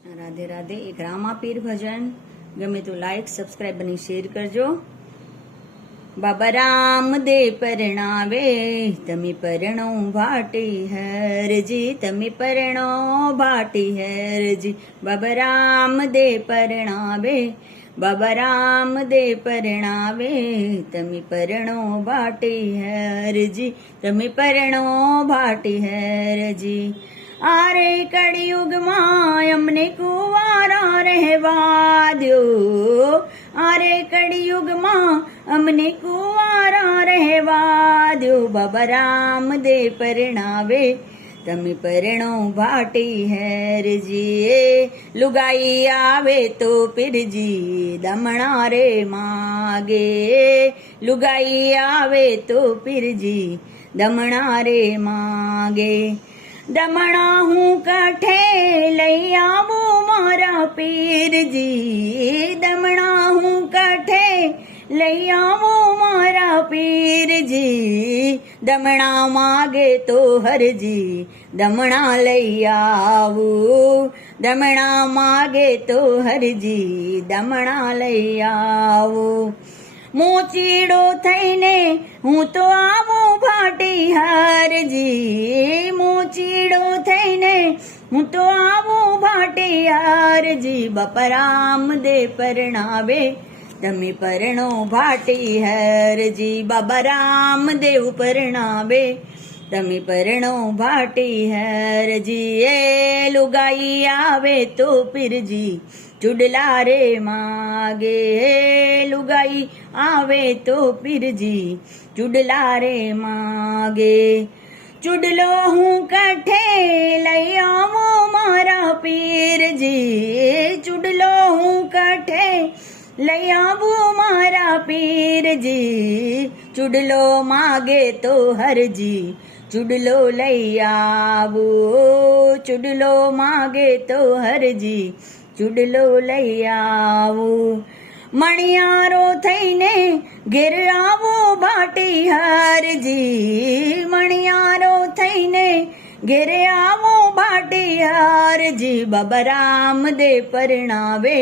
राधे राधे। एक रामा पीर भजन गमे तो like subscribe बनी शेर करजो। बाबा राम दे परणावे तमी परણો भाटी हरजी, तमी परણો भाटी हरजी। बाबा राम दे परणावे, बाबा राम दे परणावे तमी परણો भाटी हरजी, तमी परણો भाटी हरजी। आरे कड़युग मां अमने कुंवारा रहवा द्यो, आरे कड़युग मां अमने कुंवारा रहवा द्यो। बाबा राम दे परणावे तमी परणो भाटी हरजी। लुगाई आवे तो पिरजी दमणा रे मागे, लुगाई आवे तो पिरजी दमणा रे मागे। दमणा हूँ कठे लई आवूं मारा पीर जी, दमणा हूँ कठे लई आवूं मारा पीर जी। दमणा मागे तो हर जी दमणा लई आवूं, दमणा मागे तो हर जी दमणा लई आवूं। मोचीड़ो थईने हूँ तो आवूं भाटी हरजी, मोचीड़ो थईने हूँ तो आवूं भाटी हरजी। बापा राम दे परणावे तमी परણો भाटी हरजी। बाबा राम देव परणावे तमी परણો भाटी हरजी। ए लुगाई आवे तो पिरजी चुडला रे मागे, लुगाई आवे तो पिरजी चुडला रे मागे। चुडलो हूँ कठे लई आवूं मारा पीर जी, चुडलो हूँ कठे लई आवूं मारा पीर जी। चुडलो मागे तो हर जी चुडलो लई आवूं, चुडलो मागे तो हर जी चुडलो लई आवूं। मणियारो थईने घिर आवूं भाटी हरजी, मणियारो थईने घिर आवूं भाटी हरजी। बाबा राम दे परणावे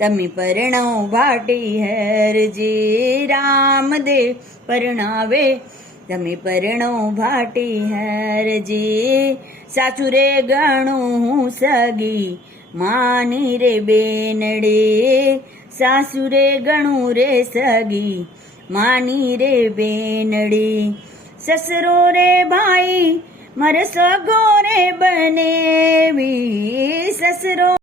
तमी परणો भाटी हरजी। राम दे परणावे तमी परणો भाटी हरजी। सासुरे गणुं हूँ सगी मानी रे बेनड़े, सासुरे गणुं रे सगी मानी रे बेनड़ी। ससरो रे भाई मर सगो रे बनेवी, ससरो